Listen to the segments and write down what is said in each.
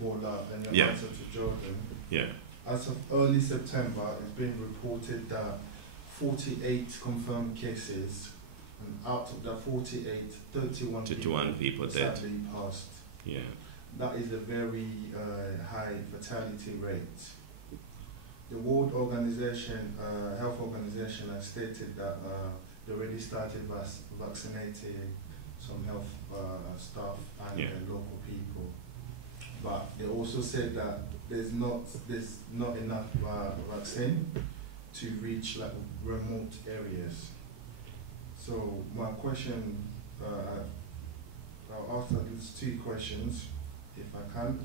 Ebola and your answer to Jordan. Yeah. As of early September, it's been reported that 48 confirmed cases, and out of that 48, 31 people dead. sadly passed. Yeah. That is a very high fatality rate. The World Organization, Health Organization, has stated that they already started vaccinating some health staff and local people. But they also said that there's not enough vaccine to reach like remote areas. So my question, I'll ask at least 2 questions, if I can.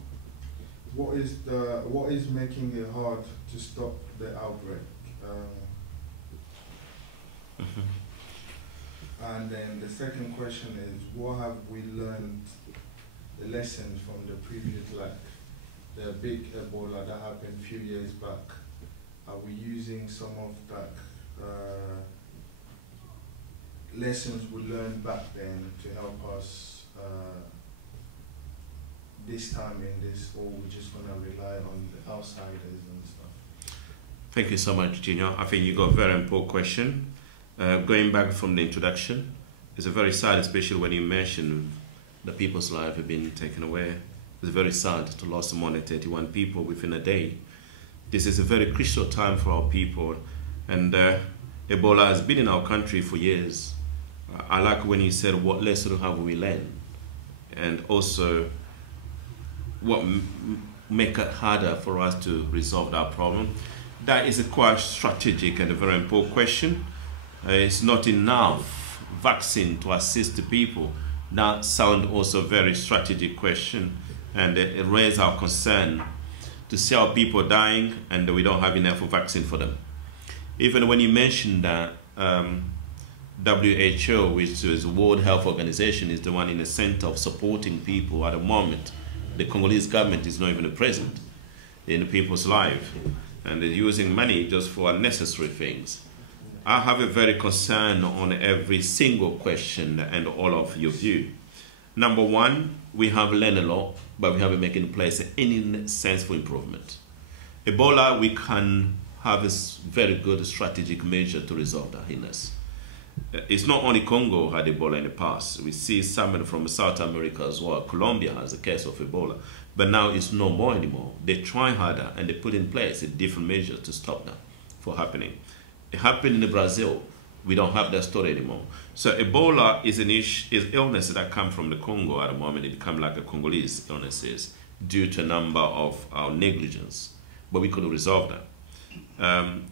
What is making it hard to stop the outbreak? And then the second question is, what have we learned, the lessons from the previous, like the big Ebola that happened a few years back? Are we using some of that lessons we learned back then to help us this time in this, or we're just going to rely on the outsiders and stuff? Thank you so much, Gino. I think you got a very important question. Going back from the introduction, it's a very sad, especially when you mention the people's life have been taken away. It's very sad to lose more than 31 people within a day. This is a very crucial time for our people, and Ebola has been in our country for years. I like when you said, what lesson have we learned? And also, what make it harder for us to resolve that problem? That is a quite strategic and a very important question. It's not enough vaccine to assist the people. That sounds also a very strategic question, and it raises our concern to see our people dying and we don't have enough vaccine for them. Even when you mention that WHO, which is the World Health Organization, is the one in the center of supporting people at the moment, the Congolese government is not even present in the people's life, and they're using money just for unnecessary things. I have a very concern on every single question and all of your view. Number one, we have learned a lot, but we haven't made in place any sense for improvement. Ebola, we can have a very good strategic measure to resolve that illness. It's not only Congo had Ebola in the past. We see some from South America as well. Colombia has a case of Ebola, but now it's no more anymore. They try harder and they put in place a different measure to stop that from happening. It happened in Brazil. We don't have that story anymore. So Ebola is illness that come from the Congo at the moment. It become like a Congolese illnesses due to a number of our negligence, but we could resolve that.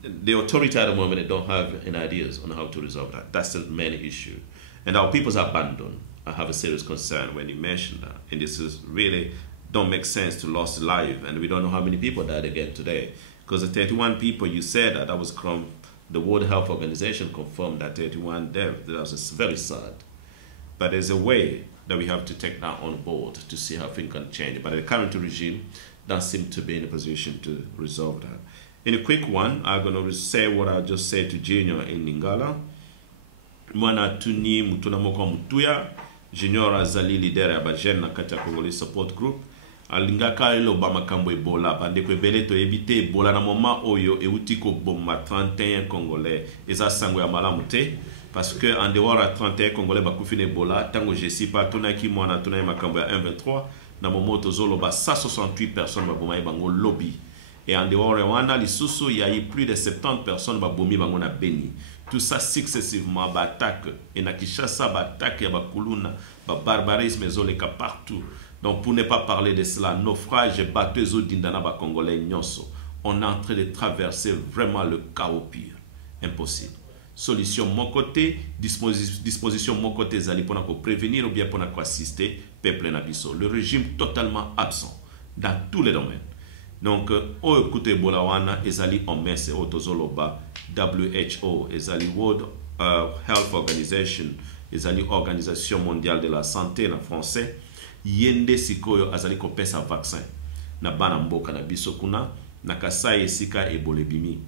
The authority at the moment, they don't have any ideas on how to resolve that. That's the main issue. And our people's abandoned. I have a serious concern when you mention that. And this is really don't make sense to lose life. And we don't know how many people died again today. Because the 31 people you said that was from the World Health Organization confirmed that 31 deaths. That was very sad. But there's a way that we have to take that on board to see how things can change. But the current regime doesn't seem to be in a position to resolve that. In a quick one, I'm going to say what I just said to Junior in Lingala. Mwana tuni mutuna moko mutuya, Junior azali leader ya bajene na kati ya Congolese Support Group. Alingaka ilo ba makambo Ebola, bande kwe bele to ebite Ebola na moma oyo eutiko bomma 31 Congolais. Eza sango ya malamu te, parce que en dehors ya 31 Congolais bakufine Ebola, tango jesipa tunaki mwana tunaye makambo ya 123, na momoto zolo ba 168 personnes baboma bango lobby. Et en dehors de Rwanda, il y a eu plus de 70 personnes qui ont été béni. Tout ça successivement, attaque. Et na Kinshasa, attaque, Kuluna, barbarisme, zoleka partout. Donc pour ne pas parler de cela, naufrage et batteuse d'Indana Congolais nyonso. On est en train de traverser vraiment le chaos pire. Impossible. Solution de mon côté, disposition de mon côté, zali pour prévenir ou bien pour assister peuple nabiso. Le régime totalement absent dans tous les domaines. Donc, au écoute Ebola wana ezali omese otozoloba WHO ezali World Health Organization ezali Organisation Mondiale de la Santé na français yende sikoyo azali kopesa vaccin na bana mboka na biso kuna na Kasai esika Ebola bimi.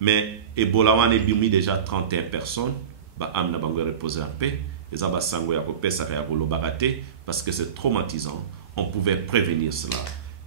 Mais Ebola wana bimi déjà 31 personnes ba amna bango reposer en paix ezaba sango ya kopesa ya kolobaka te parce que c'est traumatisant. On pouvait prévenir cela.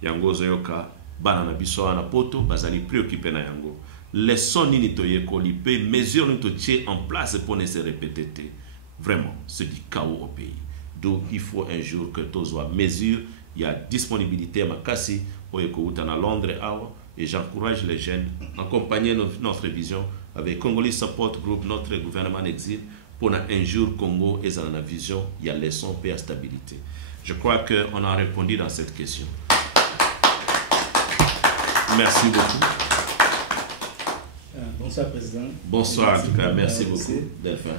yango zoyoka bana na biso na poto bazali préoccupé na yango leçon nini toyekoli pe mesure nini totie en place pour ne se répéter vraiment c'est du chaos au pays. Donc il faut un jour que tozwa mesure, il y a disponibilité makasi oyeko uta na Londres awa, et j'encourage les jeunes à accompagner notre vision avec Congolese Support Group, notre gouvernement en exil, pour un jour Congo et dans la vision, il y a leçon, paix et stabilité. Je crois qu'on a répondu dans cette question. Merci beaucoup. Bonsoir, Président. Bonsoir, en tout cas. Merci beaucoup, Delphin.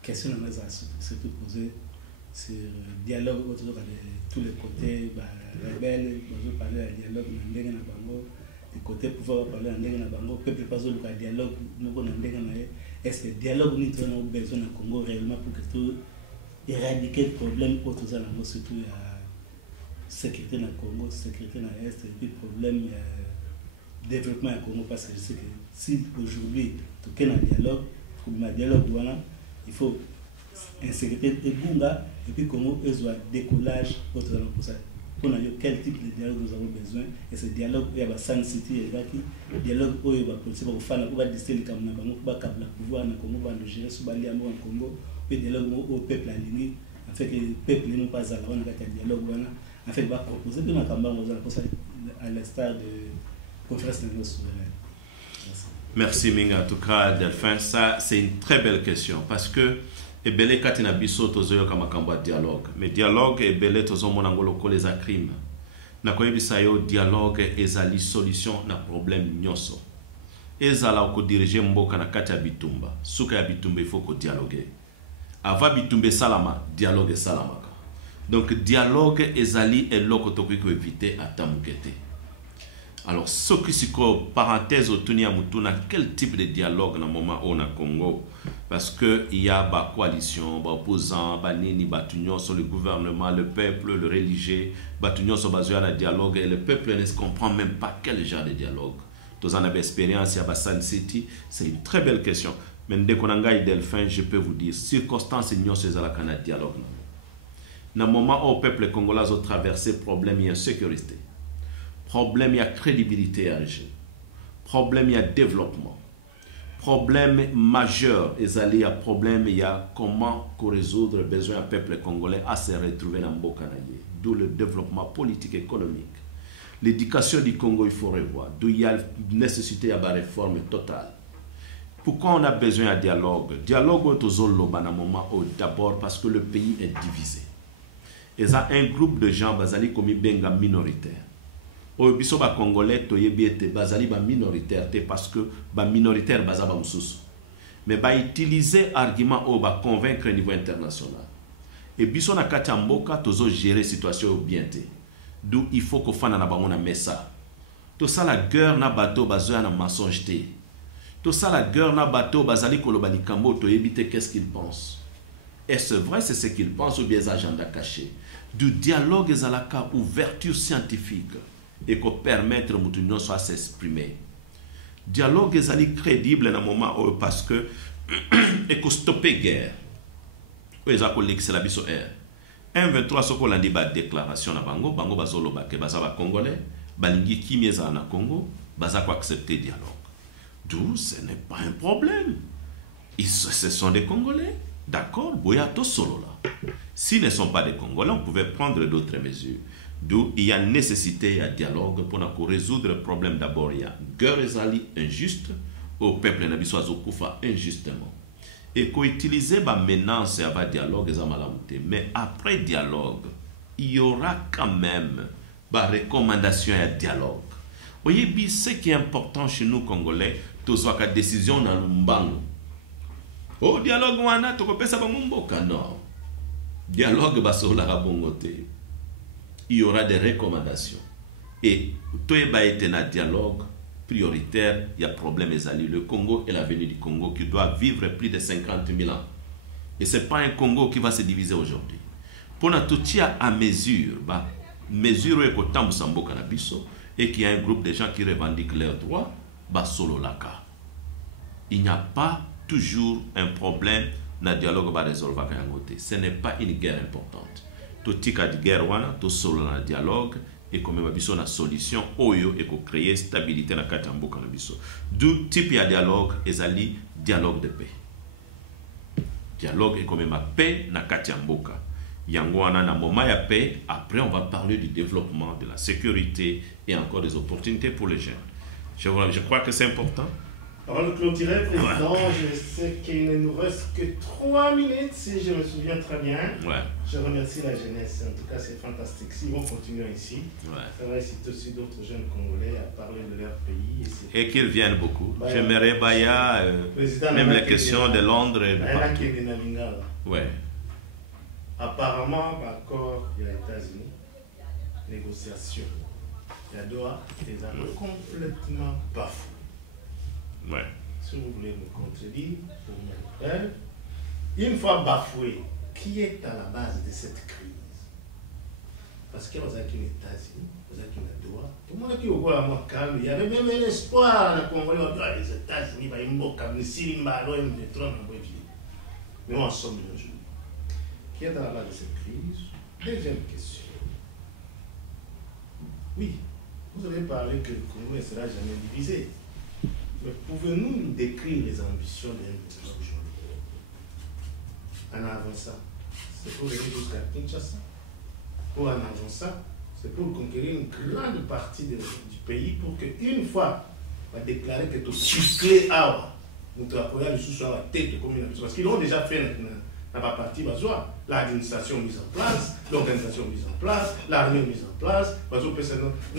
Question que nous avons surtout posée sur le dialogue autour de tous les côtés. Rebelles, nous parler de dialogue dans le Bango, du côté pouvoir parler dans le Bango, peuple pas le dialogue, nous avons est-ce que le dialogue nous avons besoin au Congo réellement pour que tout éradiquer le problème autour de la Bango, surtout la sécurité dans le Congo, sécurité dans l'Est, et puis le problème développement au Congo, parce que je sais que si aujourd'hui tu as un dialogue, il faut insécurité et Bunga, et puis Congo, il y a décollage autour de la Bango. Pour quel type de dialogue nous avons besoin, et ce dialogue où il y a San City et le dialogue où il y a politique pour faire pour décider le Cameroun pour pouvoir dans Congo pour gérer ce baliamo en Congo, le dialogue au peuple aligné afin que le peuple ne pas avoir un dialogue en fait va proposer de à l'instar de conférence nationale souveraine. Merci Minga, en tout cas Delphin, ça c'est une très belle question parce que ebele kati na biso tozoyo kama kamba dialogue mais dialogue ebele tozomona ngolo ko les crime na koyebisa yo dialogue ezali solution na problème nyonso ezala ko diriger mboka na kati ya bitumba suka ya bitumba il faut ko dialoguer ava bitumba salama dialogue salamaka donc dialogue ezali eloko tokiko éviter atamukete. Alors ce qui c'est que parenthèse autonia mutuna quel type de dialogue dans le moment où on a Congo parce que il y a ba coalition ba opposants ba nini ba tunyo sur le gouvernement le peuple le religieux ba tunyo sur basé à dialogue et le peuple ne se comprend même pas quel genre de dialogue. Tous en avez expérience à San City, c'est une très belle question mais dès qu'on a Delphin je peux vous dire circonstances n'y sont à la canal dialogue dans le moment où le peuple congolais a traversé problème d'insécurité. Problème, il y a crédibilité à agir. Problème, il y a développement. Problème majeur, il y a problème, il y a comment résoudre le besoin du peuple congolais à se retrouver dans Mbokanaye. D'où le développement politique et économique. L'éducation du Congo, il faut revoir. D'où il y a nécessité de la réforme totale. Pourquoi on a besoin de dialogue? Dialogue d'abord parce que le pays est divisé. Il y a un groupe de gens basali comme benga minoritaire. Au biso ba congolais to yebiete bazali ba minoritaire parce que ba minoritaire bazaba mususu mais ba utiliser argument au ba convaincre au niveau international et biso na kati mboka tozo gérer situation bien té d'où il faut que fana na bango na messa to ça la guerre na bateau bazo na mensonge té to ça la guerre na bateau bazali koloba likambo to yebite qu'est-ce qu'il pense est-ce vrai c'est ce qu'il pense ou bien des agendas cachés du dialogue ezalaka ouverture scientifique et qu'on permettre mutunyo soit s'exprimer. Dialogue est crédible dans le moment où parce que et qu'on stopper guerre. Oui, ça qu'on l'excelle biso air. 1-23 ce qu'on a dit ba déclaration na bango bazolo ba ke baza ba congolais balingi kimieza na Congo baza ko accepter dialogue. D'où ce n'est pas un problème. Ce sont des Congolais. D'accord, boyato solo là. S'ils ne sont pas des Congolais, on pouvait prendre d'autres mesures. D'où il y a nécessité à dialogue pour résoudre le problème. D'abord, il y a guerre injuste au peuple n'abissoiso koufa injustement. Et qu'on utilise la menace et le dialogue, mais après dialogue, il y aura quand même des recommandations à dialogue. Vous voyez, ce qui est important chez nous, Congolais, tous les décisions dans le mbango. Oh, dialogue, on a tout ça non. Dialogue, il y aura des recommandations. Et tout est un dialogue prioritaire. Il y a problème le Congo et l'avenir du Congo qui doit vivre plus de 50 000 ans. Et ce n'est pas un Congo qui va se diviser aujourd'hui. Pour nous, tout à mesure, mesure et qu'il y a un groupe de gens qui revendiquent leurs droits, solo laka. Il n'y a pas toujours un problème dans le dialogue va résolver. Ce n'est pas une guerre importante. Tout tika di guerre wana, tout solo dans le dialogue, et comme biso na solution oyo et ko créer stabilité na kati ya mboka na biso. Du type ya dialogue ezali dialogue de paix. Dialogue et comme ma paix na kati ya mboka. Yango wana na moment ya paix, après on va parler du développement, de la sécurité et encore des opportunités pour les jeunes. Je crois que c'est important. Avant de clôturer, Président, je sais qu'il ne nous reste que 3 minutes, si je me souviens très bien. Ouais. Je remercie la jeunesse, en tout cas c'est fantastique. S'ils vont continuer ici, Ouais. ça va inciter aussi d'autres jeunes Congolais à parler de leur pays. Et qu'ils viennent beaucoup. Baya. J'aimerais Baya, même les questions de Londres. Et de partout. Ouais. Apparemment, par accord, il y a les États-Unis, négociation. Il y a Doha, les a complètement bafoués. Ouais. Si vous voulez me contredire, pour mon frère, une fois bafoué, qui est à la base de cette crise? Parce que vous avez les États-Unis, vous avez la Doha, tout le monde qui est au moins calme, il y avait même un espoir dans le Congolais, les États-Unis, ils vont comme le Syrie, mais on somme de jour. Qui est à la base de cette crise? Deuxième question. Oui, vous avez parlé que le Congo ne sera jamais divisé. Mais pouvez-nous nous décrire les ambitions de M23 aujourd'hui? En avançant, c'est pour venir jusqu'à Kinshasa. Pour en avançant, c'est pour conquérir une grande partie du pays pour qu'une fois, on va déclarer que tout cyclé à nous travaillons sur la tête comme une parce qu'ils l'ont déjà fait dans la partie basoire. L'administration mise en place, l'organisation mise en place, l'armée mise en place. On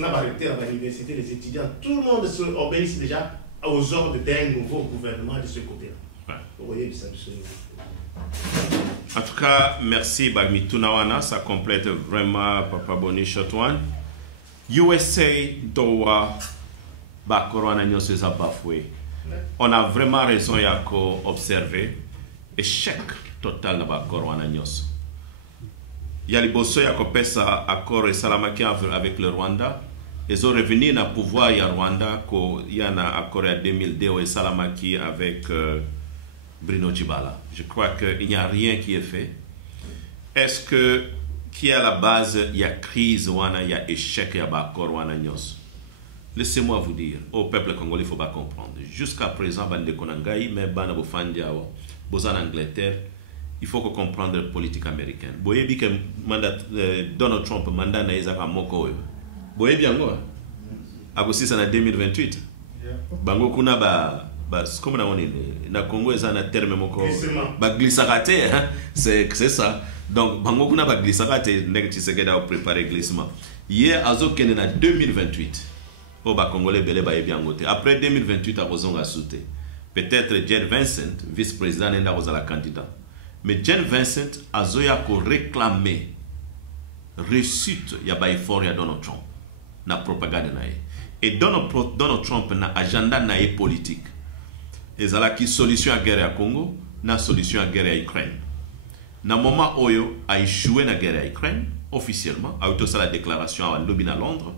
a arrêté à l'université, les étudiants, tout le monde se obéit déjà aux ordres d'un nouveau gouvernement de ce côté-là. Vous voyez, ça En tout cas, merci Bagmi Tunawana, ça complète vraiment Papa Boni Chotwan. USA doit Bakorwana Nyose bafoué. On a vraiment raison yako observer échec total na Bakorwana Nyose. Yaliboso yako pesa accord et salamaki avec le Rwanda. Ils ont revenu na pouvoir ya Rwanda ko yana accord en 2002 et salamaki avec Bruno Djibala. Je crois qu'il n'y a rien qui est fait. Est-ce que, qui est à la base, il y a crise, il y a échec, il y a accord, laissez-moi vous dire, au peuple congolais, il ne faut pas comprendre. Jusqu'à présent, bande konangai, mais bana bofandiao, bozan Angleterre, il faut que comprendre la politique américaine. Boye bi que Donald Trump mandat na ezaka moko yo. Boye bi yango. Agosi sana 2028. Bango kuna ba comme on dit, na Congo est un terme moko ba glissakate, c'est ça. Donc bango kuna ba glissakate nek Tshisekedi a préparé glissement. Hier azo kene na 2028. O ba congolais belé ba ebiangote. Après 2028 a bozonga souté. Peut-être Jen Vincent, vice-président nenda kozala candidat. Mais Jen Vincent azo ya ko réclamer réussite ya ba effort ya Donald Trump na propagande na ye. Et Donald Trump na agenda na ye politique. Ezalaki solution à guerre à Congo, na solution à guerre à Ukraine. Na moment oyo a échoué na guerre à Ukraine officiellement, a eu la déclaration à lobby à Londres,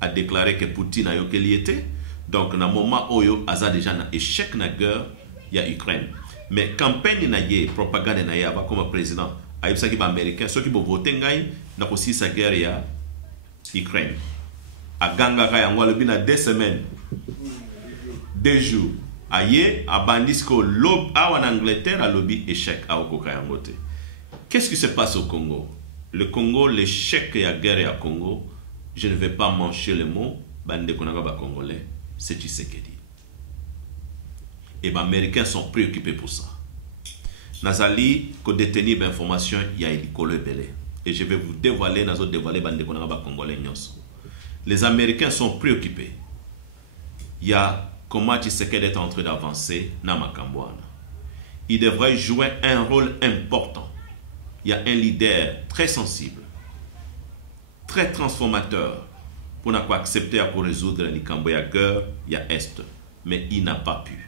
a déclaré que Poutine a eu que était. Donc na moment oyo aza déjà na échec na guerre ya Ukraine. Mais campagne na ye propagande na ye aba comme président, a eu ça qui ba américain, ceux qui vont voter ngai na aussi sa guerre ya Ukraine. A ganga ka yango lobby na 2 semaines. 2 jours. Aye, a bandisco lob en Angleterre, a lobby échec à Okokayangote. Qu'est-ce qui se passe au Congo? Le Congo, l'échec et la guerre à Congo, je ne vais pas mancher le mot, bande konagaba congolais, c'est Tshisekedi. Et les Américains sont préoccupés pour ça. Nazali, ko détenir l'information, il y a Elikolo Belé. Et je vais vous dévoiler, nazo dévoiler bande konagaba congolais nyos. Les Américains sont préoccupés. Il y a comment Tshisekedi est en train d'avancer dans Makambouana. Il devrait jouer un rôle important. Il y a un leader très sensible, très transformateur, pour accepter pour résoudre la guerre, il y a Est. Mais il n'a pas pu.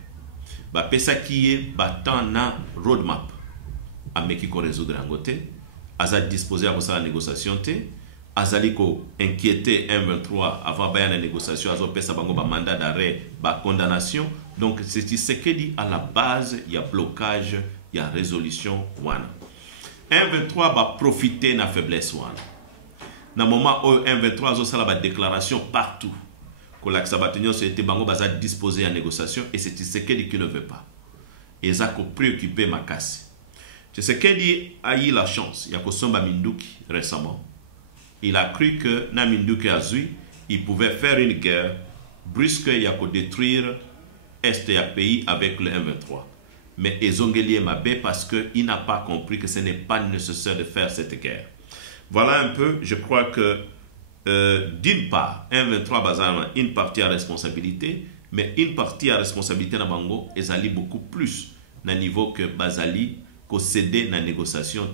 Pesa qui est battant na roadmap, à Mekiko résoudre en côté, Azad disposé à la négociation, Azaliko inquiété M23 avant la négociation, Azopesa bango ba mandat d'arrêt, ba condamnation. Donc c'est ce qui dit à la base, il y a blocage, il y a résolution. M23 va profiter de la faiblesse. Dans le moment où M23 a fait la déclaration partout, que l'Axabatunion était disposé à négociation, et c'est Tshisekedi qui ne veut pas. Et ça a préoccupé Makassi. Tshisekedi a eu la chance, il y a Kosomba Minduki récemment. Il a cru que na Minduki Azui, il pouvait faire une guerre brusque, il y a détruire Est et pays avec le M23. Mais Ezongeli est mabé parce qu'il n'a pas compris que ce n'est pas nécessaire de faire cette guerre. Voilà un peu, je crois que d'une part, M23 Bazama, une partie à responsabilité, mais une partie à responsabilité dans Bango, et ça beaucoup plus na niveau que Bazali, qu'au cédé na négociation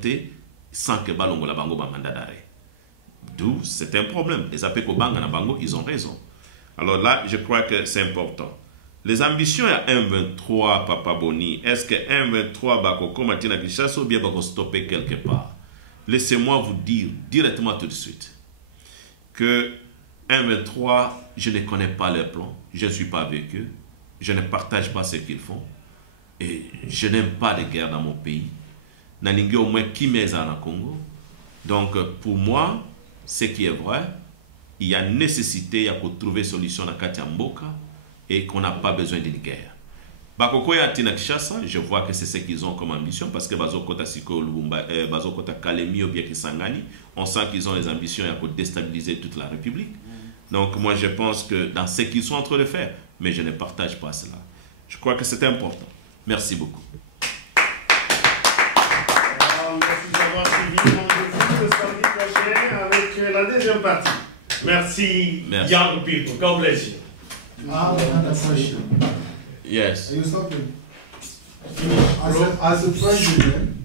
sans que Balongo la Bango ba mandat d'arrêt. D'où c'est un problème. Les appels Banga na Bango, ils ont raison. Alors là, je crois que c'est important. Les ambitions à M23, Papa Boni, est-ce que M23 Bakoko Matina Kishasa ou bien Bako stopper quelque part? Laissez-moi vous dire directement tout de suite que M23, je ne connais pas leurs plans, je ne suis pas avec eux, je ne partage pas ce qu'ils font et je n'aime pas les guerres dans mon pays. Naningue au moins qui m'est en Congo. Donc pour moi, ce qui est vrai, il y a nécessité de trouver une solution dans Katiamboka et qu'on n'a pas besoin d'une guerre. Bakoko ya Tina Kishasa, je vois que c'est ce qu'ils ont comme ambition parce que Bazokota Siko Lubumba, Bazokota Kalemi ou bien Kisangani, on sent qu'ils ont les ambitions de déstabiliser toute la République. Donc moi je pense que dans ce qu'ils sont en train de faire, mais je ne partage pas cela. Je crois que c'est important. Merci beaucoup. Merci d'avoir suivi. Rendez-vous le samedi prochain avec la deuxième partie. Merci. Young people. God bless you. I have another question. Yes. Are you stopping? As a president,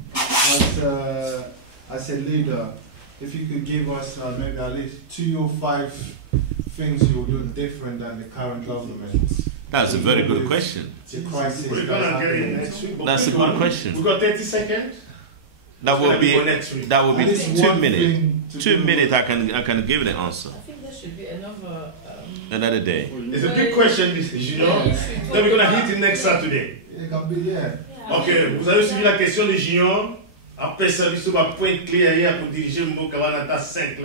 as a leader, if you could give us maybe at least 2 or 5 things you will do different than the current government. That's a very good question. The crisis We're gonna get it next week. That's a good question. We got 30 seconds. That will be next week. 2 minutes. 2 minutes. I can give the answer. I think there should be Another day. It's a big question, this is, you know. Then we're gonna hit it next Saturday. It can be, yeah. Ok, vous avez suivi la question de Junior. Après service, on va point clé hier pour diriger Mbokawanata 5.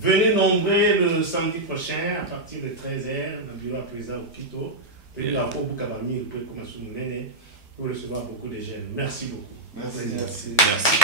Venez nombrer le samedi prochain à partir de 13h dans le bureau à présent au Quito. Venez là pour Boukabami, vous pouvez commencer à nous mener pour recevoir beaucoup de jeunes. Merci beaucoup. Merci. Merci.